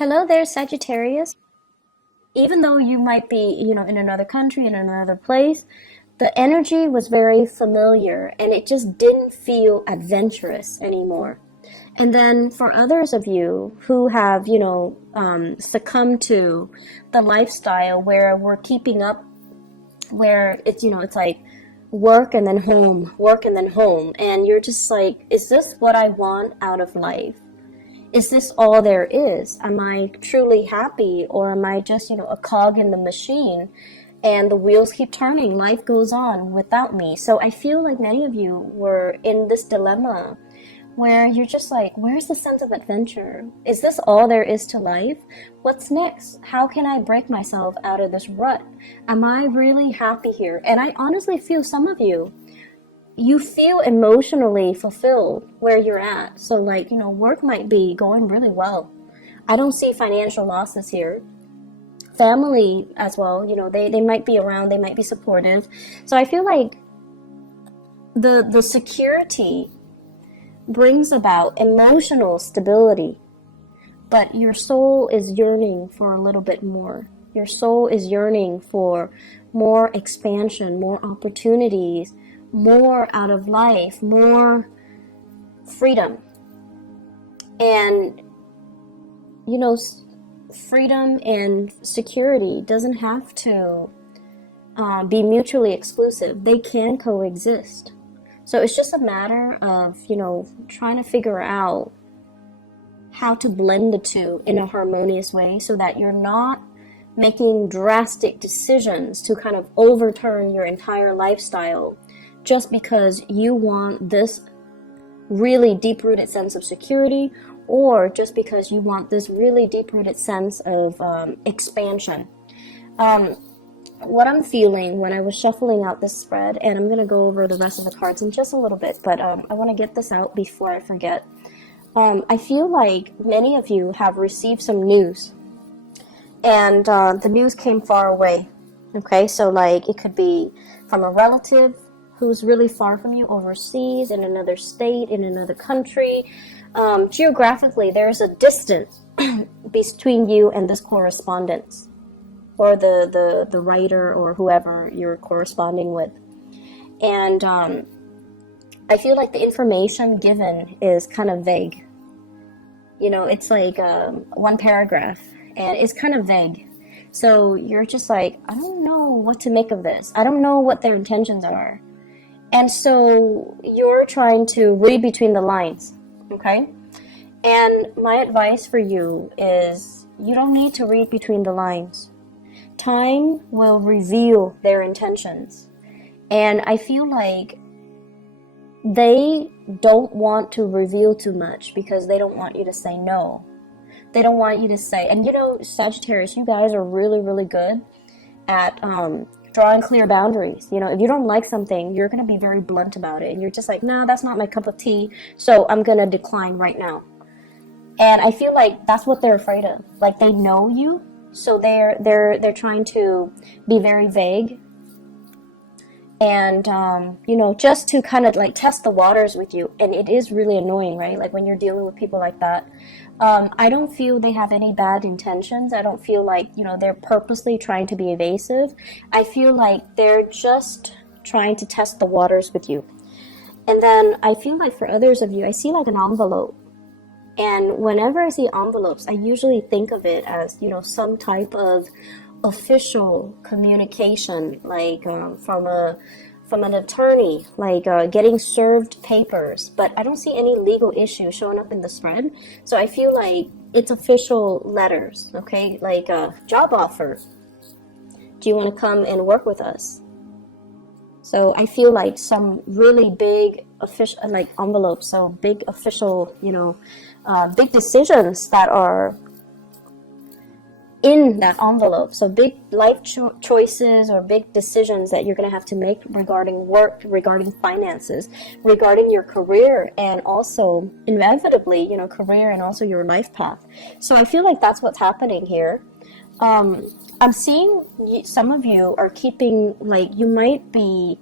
Hello there, Sagittarius. Even though you might be, in another country, in another place, the energy was very familiar and it just didn't feel adventurous anymore. And then for others of you who have, succumbed to the lifestyle where we're keeping up, where it's like work and then home, work and then home. And you're just like, is this what I want out of life? Is this all there is? Am I truly happy, or am I just, a cog in the machine and the wheels keep turning? Life goes on without me. So I feel like many of you were in this dilemma where you're just like, where's the sense of adventure? Is this all there is to life? What's next? How can I break myself out of this rut? Am I really happy here? And I honestly feel some of you feel emotionally fulfilled where you're at. So like, work might be going really well. I don't see financial losses here. Family as well, they might be around, they might be supportive. So I feel like the security brings about emotional stability, but your soul is yearning for a little bit more. Your soul is yearning for more expansion, more opportunities, more out of life, more freedom. And, freedom and security doesn't have to be mutually exclusive. They can coexist. So it's just a matter of, trying to figure out how to blend the two in a harmonious way so that you're not making drastic decisions to kind of overturn your entire lifestyle just because you want this really deep-rooted sense of security, or just because you want this really deep-rooted sense of expansion. What I'm feeling when I was shuffling out this spread, and I'm going to go over the rest of the cards in just a little bit, but I want to get this out before I forget. I feel like many of you have received some news, and the news came far away. Okay, so like it could be from a relative who's really far from you, overseas, in another state, in another country. Geographically, there's a distance between you and this correspondence, or the writer or whoever you're corresponding with. And I feel like the information given is kind of vague. It's like one paragraph, and it's kind of vague. So you're just like, I don't know what to make of this. I don't know what their intentions are. And so you're trying to read between the lines, okay? And my advice for you is you don't need to read between the lines. Time will reveal their intentions. And I feel like they don't want to reveal too much because they don't want you to say no. They don't want you to say, and Sagittarius, you guys are really, really good at drawing clear boundaries. If you don't like something, you're going to be very blunt about it. And you're just like, no, that's not my cup of tea. So I'm going to decline right now. And I feel like that's what they're afraid of. Like they know you. So they're trying to be very vague. And, just to kind of like test the waters with you. And it is really annoying, right? Like when you're dealing with people like that. I don't feel they have any bad intentions. I don't feel like, they're purposely trying to be evasive. I feel like they're just trying to test the waters with you. And then I feel like for others of you, I see like an envelope. And whenever I see envelopes, I usually think of it as, some type of official communication, like from an attorney, like getting served papers. But I don't see any legal issue showing up in the spread. So I feel like it's official letters, okay? Like a job offer. Do you want to come and work with us? So I feel like some really big official, like envelopes, so big official, big decisions that are in that envelope. So big life choices or big decisions that you're going to have to make regarding work, regarding finances, regarding your career, and also inevitably, career and also your life path. So I feel like that's what's happening here. I'm seeing some of you are keeping, like, you might be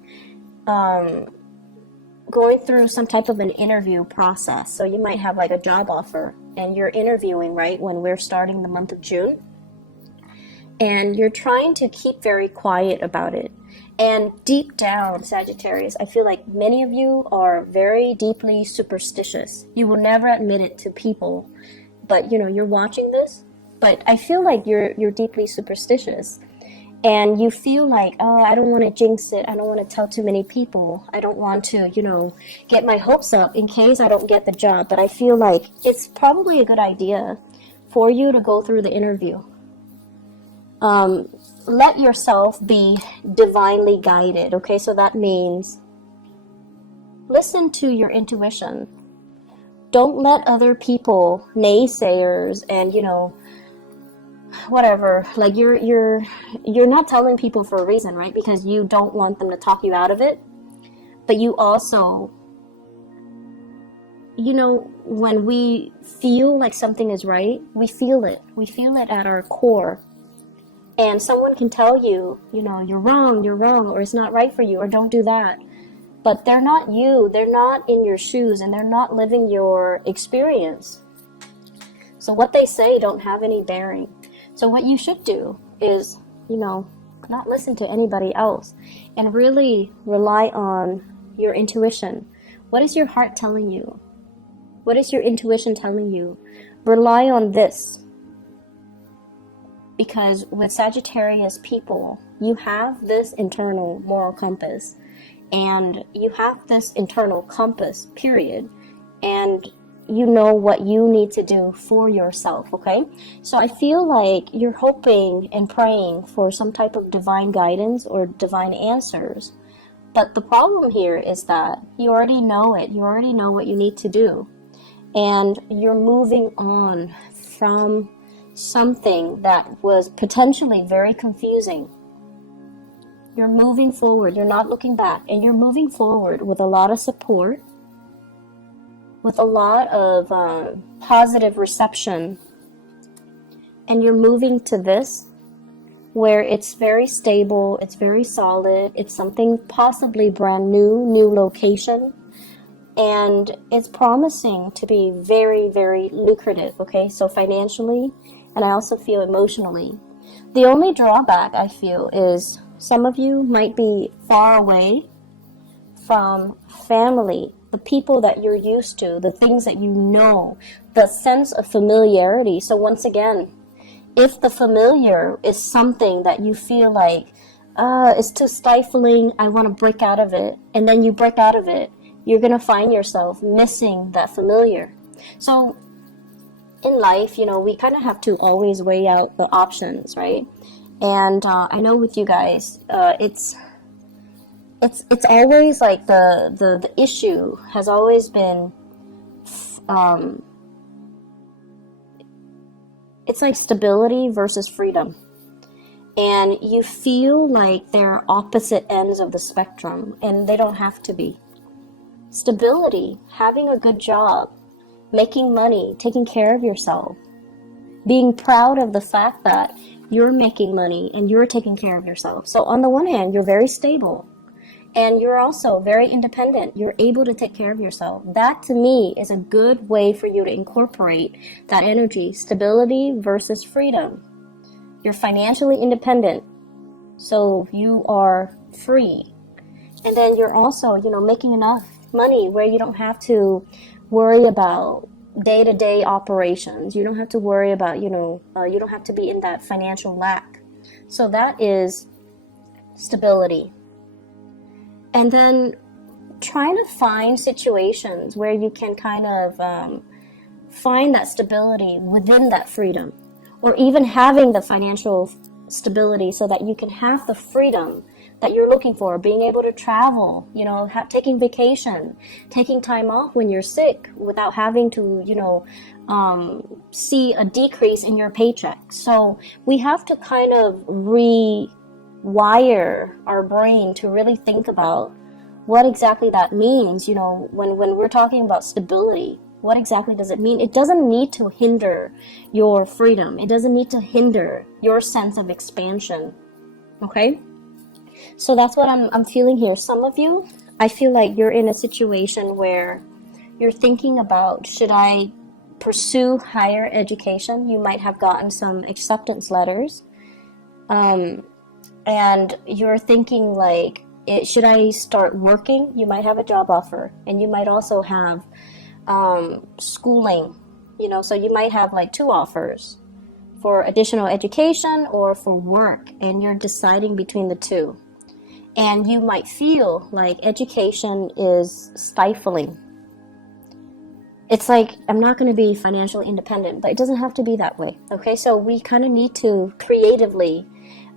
going through some type of an interview process. So you might have like a job offer and you're interviewing, right, when we're starting the month of June. And you're trying to keep very quiet about it. And deep down, Sagittarius, I feel like many of you are very deeply superstitious. You will never admit it to people, but you're watching this. But I feel like you're deeply superstitious, and you feel like, oh, I don't want to jinx it. I don't want to tell too many people. I don't want to, get my hopes up in case I don't get the job. But I feel like it's probably a good idea for you to go through the interview. Let yourself be divinely guided, okay? So that means listen to your intuition. Don't let other people, naysayers, and whatever, like you're not telling people for a reason, right? Because you don't want them to talk you out of it. But you also, when we feel like something is right, we feel it at our core. And someone can tell you, you're wrong, or it's not right for you, or don't do that. But they're not you, they're not in your shoes, and they're not living your experience. So what they say don't have any bearing. So what you should do is, not listen to anybody else and really rely on your intuition. What is your heart telling you? What is your intuition telling you? Rely on this. Because with Sagittarius people, you have this internal moral compass, and you have this internal compass, period, and you know what you need to do for yourself, okay? So I feel like you're hoping and praying for some type of divine guidance or divine answers, but the problem here is that you already know it. You already know what you need to do, and you're moving on from something that was potentially very confusing. You're moving forward, you're not looking back, and you're moving forward with a lot of support, with a lot of positive reception, and you're moving to this where it's very stable, it's very solid, it's something possibly brand new location, and it's promising to be very, very lucrative, okay? So financially, and I also feel emotionally. The only drawback I feel is some of you might be far away from family, the people that you're used to, the things that you know, the sense of familiarity. So once again, if the familiar is something that you feel like, it's too stifling, I want to break out of it, and then you break out of it, you're going to find yourself missing that familiar. So in life, we kind of have to always weigh out the options, right? And I know with you guys, it's always like the issue has always been, it's like stability versus freedom. And you feel like they're opposite ends of the spectrum, and they don't have to be. Stability, having a good job, making money, taking care of yourself, being proud of the fact that you're making money and you're taking care of yourself. So on the one hand, you're very stable, and you're also very independent. You're able to take care of yourself. That to me is a good way for you to incorporate that energy, stability versus freedom. You're financially independent, so you are free. And then you're also, making enough money where you don't have to worry about day-to-day operations. You don't have to worry about, you don't have to be in that financial lack. So that is stability. And then trying to find situations where you can kind of find that stability within that freedom, or even having the financial stability so that you can have the freedom that you're looking for, being able to travel, taking vacation, taking time off when you're sick without having to, see a decrease in your paycheck. So we have to kind of rewire our brain to really think about what exactly that means. When we're talking about stability, what exactly does it mean? It doesn't need to hinder your freedom. It doesn't need to hinder your sense of expansion. Okay? So that's what I'm feeling here. Some of you, I feel like you're in a situation where you're thinking about, should I pursue higher education. You might have gotten some acceptance letters, and you're thinking like, should I start working? You might have a job offer, and you might also have schooling, so you might have like 2 offers for additional education or for work, and you're deciding between the 2. And you might feel like education is stifling. It's like, I'm not going to be financially independent, but it doesn't have to be that way. Okay, so we kind of need to creatively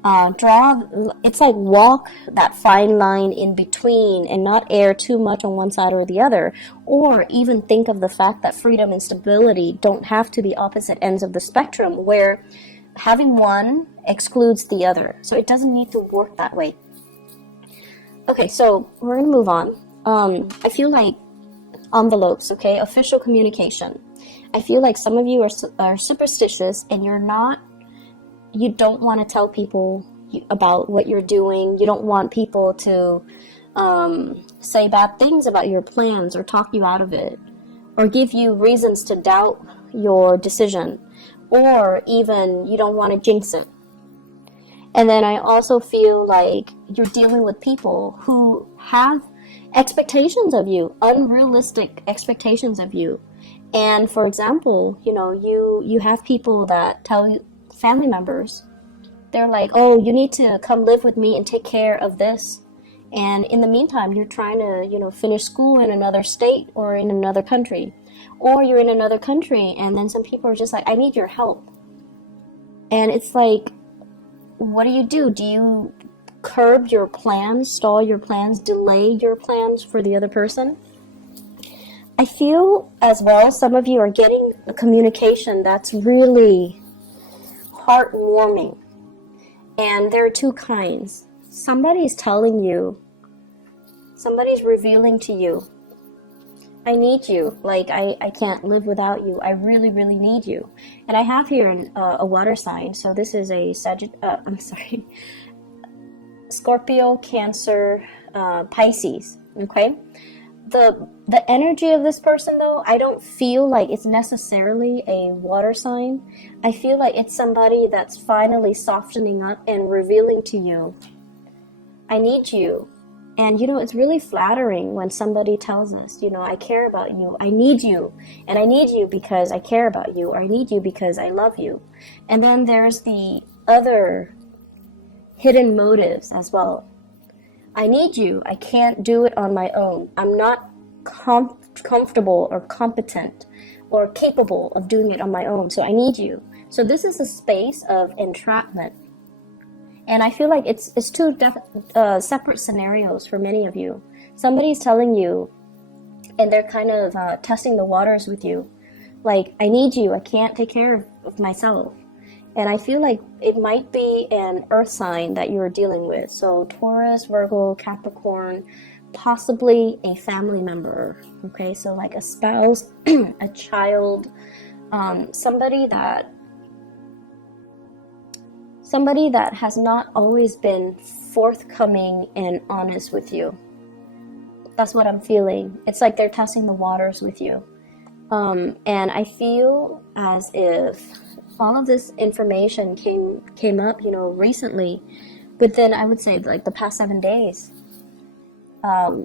it's like walk that fine line in between and not err too much on one side or the other, or even think of the fact that freedom and stability don't have to be opposite ends of the spectrum where having one excludes the other. So it doesn't need to work that way. Okay, so we're going to move on. I feel like envelopes, okay, official communication. I feel like some of you are superstitious, and you don't want to tell people about what you're doing. You don't want people to say bad things about your plans or talk you out of it or give you reasons to doubt your decision, or even you don't want to jinx it. And then I also feel like you're dealing with people who have expectations of you, unrealistic expectations of you. And for example, you have people that tell you, family members, they're like, oh, you need to come live with me and take care of this. And in the meantime, you're trying to, finish school in another state or in another country. Or you're in another country, and then some people are just like, I need your help. And it's like, what do? Do you curb your plans, stall your plans, delay your plans for the other person? I feel as well some of you are getting a communication that's really heartwarming. And there are 2 kinds. Somebody's telling you, somebody's revealing to you, I need you. Like, I can't live without you. I really, really need you. And I have here a water sign. So this is a Scorpio, Cancer, Pisces. Okay? The energy of this person, though, I don't feel like it's necessarily a water sign. I feel like it's somebody that's finally softening up and revealing to you, I need you. And, it's really flattering when somebody tells us, I care about you, I need you, and I need you because I care about you, or I need you because I love you. And then there's the other hidden motives as well. I need you. I can't do it on my own. I'm not comfortable or competent or capable of doing it on my own. So I need you. So this is a space of entrapment. And I feel like it's 2 separate scenarios for many of you. Somebody's telling you, and they're kind of testing the waters with you. Like, I need you. I can't take care of myself. And I feel like it might be an earth sign that you're dealing with. So Taurus, Virgo, Capricorn, possibly a family member. Okay, so like a spouse, a child, somebody that has not always been forthcoming and honest with you. That's what I'm feeling. It's like they're testing the waters with you. And I feel as if all of this information came up, recently, within, I would say, like the past 7 days,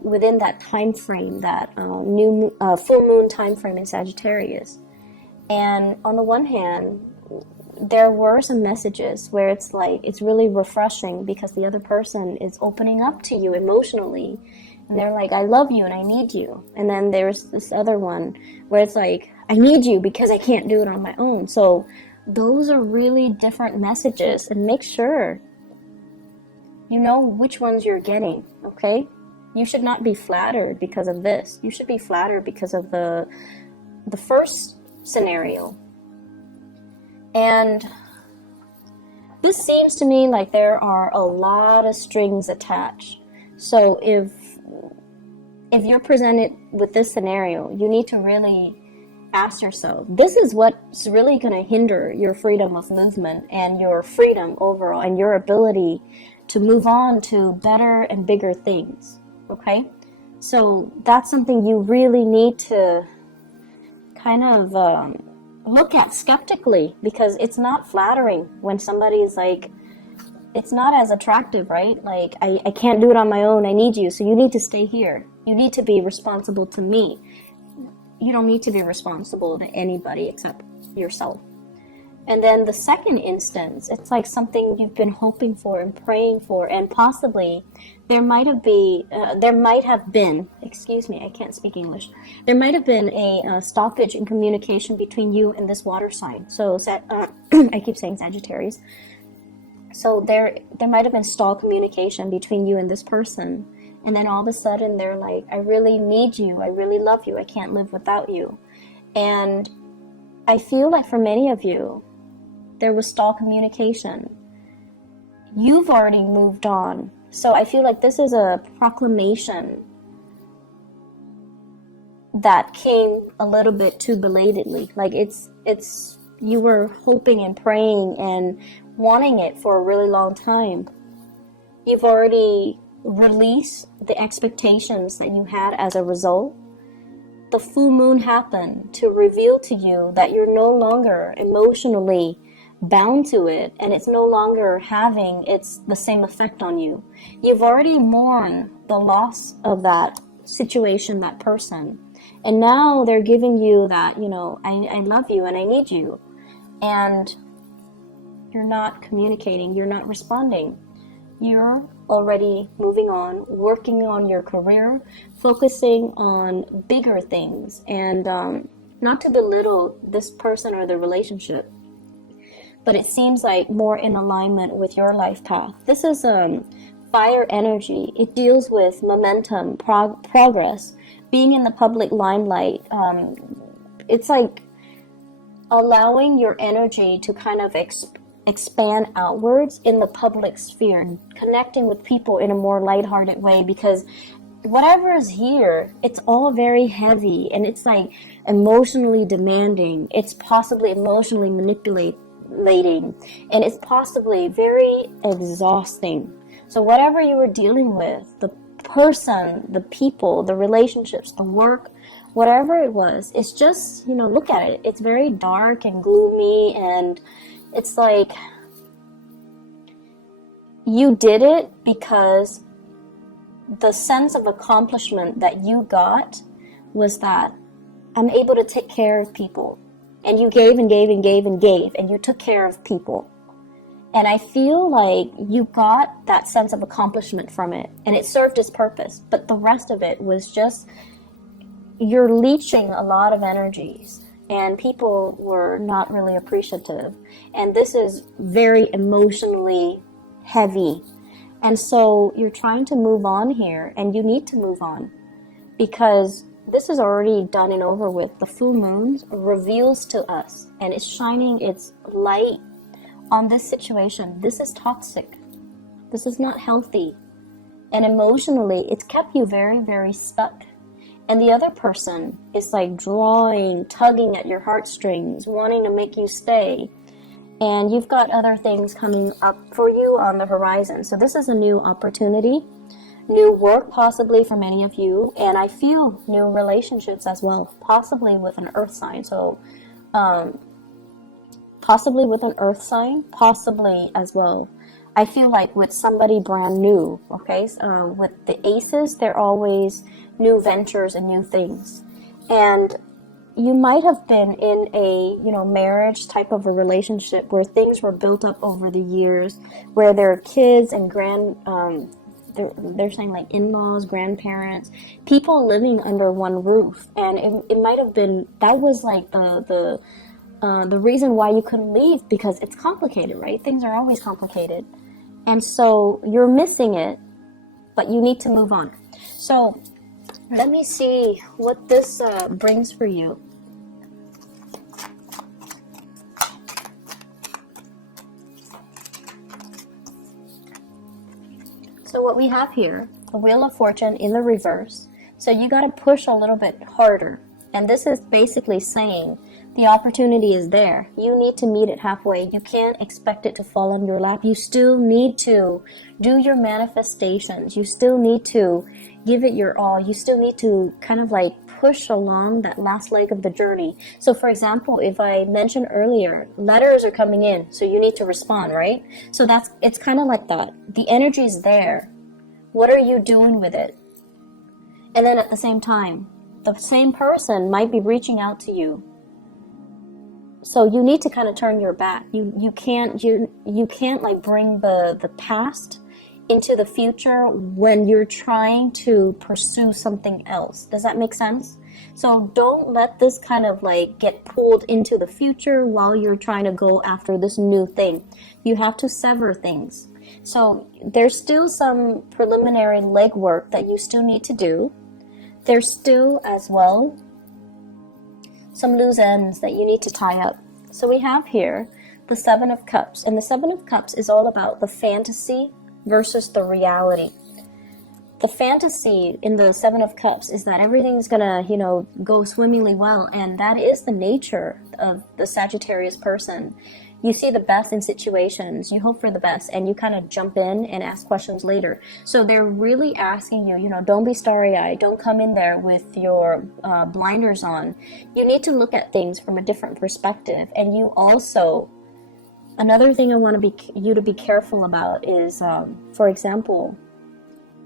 within that time frame, that full moon time frame in Sagittarius. And on the one hand, there were some messages where it's like, it's really refreshing because the other person is opening up to you emotionally. And they're like, I love you and I need you. And then there's this other one where it's like, I need you because I can't do it on my own. So those are really different messages, and make sure you know which ones you're getting, okay? You should not be flattered because of this. You should be flattered because of the first scenario. And this seems to me like there are a lot of strings attached. So if you're presented with this scenario, you need to really ask yourself, this is what's really going to hinder your freedom of movement and your freedom overall and your ability to move on to better and bigger things, okay? So that's something you really need to kind of look at skeptically, because it's not flattering when somebody's like, it's not as attractive, right? Like, I can't do it on my own, I need you, so you need to stay here. You need to be responsible to me. You don't need to be responsible to anybody except yourself. And then the second instance, it's like something you've been hoping for and praying for, and possibly there might have been, excuse me, I can't speak English. There might have been a stoppage in communication between you and this water sign. So I keep saying Sagittarius. So there might have been stalled communication between you and this person. And then all of a sudden they're like, I really need you. I really love you. I can't live without you. And I feel like for many of you, there was stalled communication. You've already moved on. So I feel like this is a proclamation that came a little bit too belatedly. Like it's you were hoping and praying and wanting it for a really long time. You've already released the expectations that you had as a result. The full moon happened to reveal to you that you're no longer emotionally bound to it, and it's no longer having the same effect on you. You've already mourned the loss of that situation, that person, and now they're giving you that, I love you and I need you, and you're not communicating, you're not responding. You're already moving on, working on your career, focusing on bigger things, and not to belittle this person or the relationship, but it seems like more in alignment with your life path. This is fire energy. It deals with momentum, progress, being in the public limelight. It's like allowing your energy to kind of expand outwards in the public sphere, connecting with people in a more lighthearted way, because whatever is here, it's all very heavy, and it's like emotionally demanding. It's possibly emotionally manipulating, and it's possibly very exhausting. So whatever you were dealing with, the person, the people, the relationships, the work, whatever it was, it's just, look at it. It's very dark and gloomy, and it's like you did it because the sense of accomplishment that you got was that I'm able to take care of people. And you gave and gave and gave and gave, and you took care of people. And I feel like you got that sense of accomplishment from it, and it served its purpose. But the rest of it was just, you're leeching a lot of energies, and people were not really appreciative. And this is very emotionally heavy. And so you're trying to move on here, and you need to move on, because this is already done and over with. The full moon reveals to us, and it's shining its light on this situation. This is toxic. This is not healthy. And emotionally, it's kept you very, very stuck. And the other person is like drawing, tugging at your heartstrings, wanting to make you stay. And you've got other things coming up for you on the horizon. So this is a new opportunity. New work possibly for many of you, and I feel new relationships as well, possibly with an earth sign. So possibly with an earth sign, possibly as well, I feel like with somebody brand new. Okay, with the aces, they're always new ventures and new things. And you might have been in a marriage type of a relationship where things were built up over the years, where there are kids and they're saying like in-laws, grandparents, people living under one roof. And it might have been, that was like the reason why you couldn't leave, because it's complicated, right? Things are always complicated. And so you're missing it, but you need to move on. So let me see what this brings for you. So what we have here, the Wheel of Fortune in the reverse. So you got to push a little bit harder. And this is basically saying the opportunity is there. You need to meet it halfway. You can't expect it to fall on your lap. You still need to do your manifestations. You still need to give it your all. You still need to kind of like push along that last leg of the journey. So for example, if I mentioned earlier, letters are coming in, so you need to respond, right? So it's kind of like that. The energy is there. What are you doing with it? And then at the same time, the same person might be reaching out to you. So you need to kind of turn your back. You can't like bring the past into the future when you're trying to pursue something else. Does that make sense? So don't let this kind of like get pulled into the future while you're trying to go after this new thing. You have to sever things. So there's still some preliminary legwork that you still need to do. There's still as well some loose ends that you need to tie up. So we have here the Seven of Cups, and the Seven of Cups is all about the fantasy versus the reality. The fantasy in the Seven of Cups is that everything's gonna, go swimmingly well, and that is the nature of the Sagittarius person. You see the best in situations, you hope for the best, and you kind of jump in and ask questions later. So they're really asking you, don't be starry-eyed, don't come in there with your blinders on. You need to look at things from a different perspective. And you also, another thing I want you to be careful about is, for example,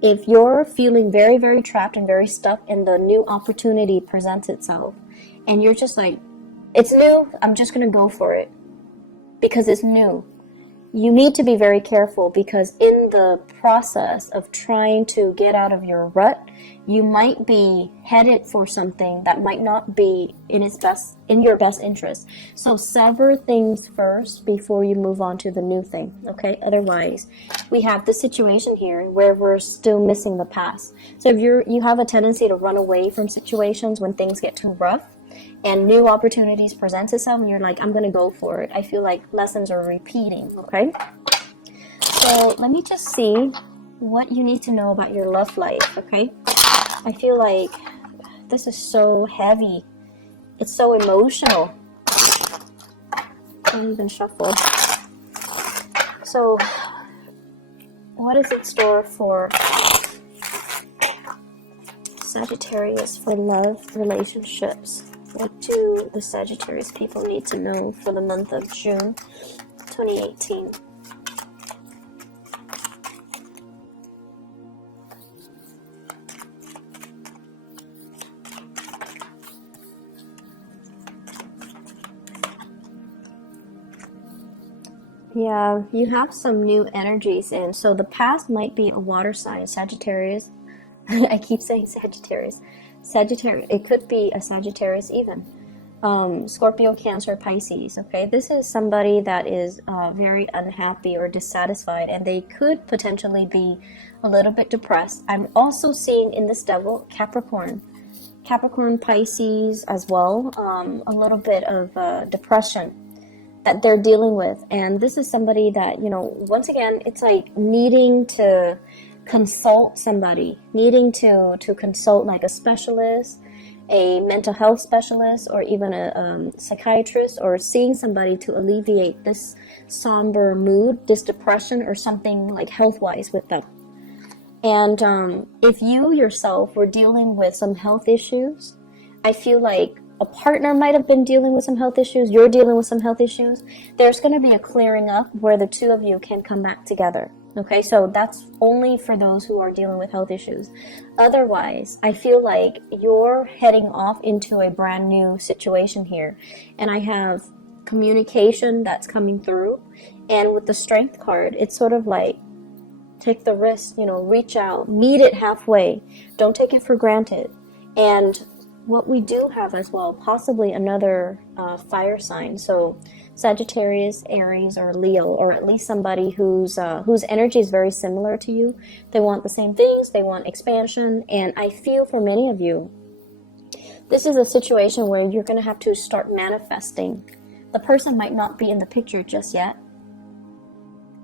if you're feeling very, very trapped and very stuck and the new opportunity presents itself, and you're just like, it's new, I'm just going to go for it because it's new. You need to be very careful, because in the process of trying to get out of your rut, you might be headed for something that might not be in your best interest. So sever things first before you move on to the new thing, okay? Otherwise, we have this situation here where we're still missing the past. So if you have a tendency to run away from situations when things get too rough, and new opportunities present itself, and you're like, I'm going to go for it. I feel like lessons are repeating, okay? So let me just see what you need to know about your love life, okay? I feel like this is so heavy. It's so emotional. Don't even shuffle. So what is in store for Sagittarius for love relationships? What do the Sagittarius people need to know for the month of June 2018? Yeah, you have some new energies in. So the past might be a water sign, Sagittarius. I keep saying Sagittarius. Sagittarius, it could be a Sagittarius even. Scorpio, Cancer, Pisces, okay? This is somebody that is very unhappy or dissatisfied, and they could potentially be a little bit depressed. I'm also seeing in this devil, Capricorn, Pisces as well, a little bit of depression that they're dealing with. And this is somebody that, once again, it's like needing to consult somebody, needing to consult like a specialist, a mental health specialist, or even a psychiatrist, or seeing somebody to alleviate this somber mood, this depression, or something like health-wise with them. And if you yourself were dealing with some health issues, I feel like a partner might have been dealing with some health issues, you're dealing with some health issues, there's going to be a clearing up where the two of you can come back together. Okay, so that's only for those who are dealing with health issues. Otherwise, I feel like you're heading off into a brand new situation here. And I have communication that's coming through. And with the Strength card, it's sort of like, take the risk, reach out, meet it halfway. Don't take it for granted. And what we do have as well, possibly another fire sign. So Sagittarius, Aries, or Leo, or at least somebody whose energy is very similar to you. They want the same things, they want expansion, and I feel for many of you, this is a situation where you're going to have to start manifesting. The person might not be in the picture just yet,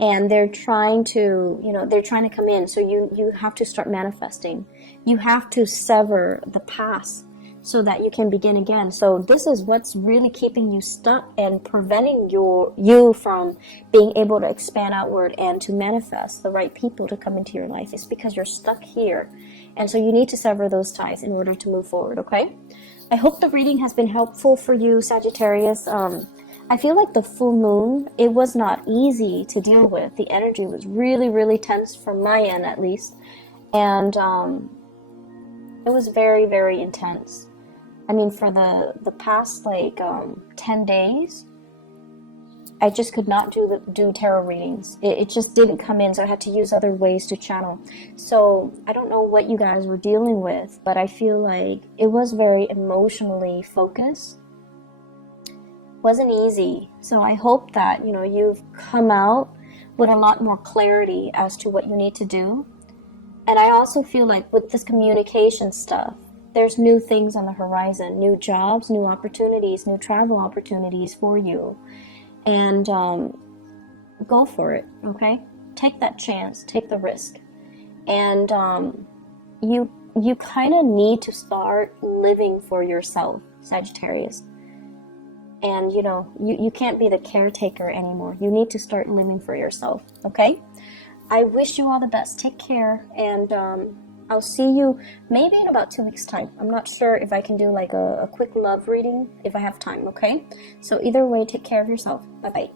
and they're trying to, they're trying to come in, so you have to start manifesting. You have to sever the past. so that you can begin again. So this is what's really keeping you stuck and preventing you from being able to expand outward and to manifest the right people to come into your life. It's because you're stuck here. And so you need to sever those ties in order to move forward, okay? I hope the reading has been helpful for you, Sagittarius. I feel like the full moon, it was not easy to deal with. The energy was really, really tense from my end, at least. And it was very, very intense. I mean, for the past like 10 days, I just could not do tarot readings. It just didn't come in, so I had to use other ways to channel. So I don't know what you guys were dealing with, but I feel like it was very emotionally focused. Wasn't easy. So I hope that, you know, you've come out with a lot more clarity as to what you need to do. And I also feel like with this communication stuff, there's new things on the horizon, new jobs, new opportunities, new travel opportunities for you. And go for it, okay? Take that chance, take the risk. And you kind of need to start living for yourself, Sagittarius. And, you know, you can't be the caretaker anymore. You need to start living for yourself, okay? I wish you all the best. Take care, and I'll see you maybe in about 2 weeks' time. I'm not sure if I can do like a quick love reading if I have time, okay? So either way, take care of yourself. Bye-bye.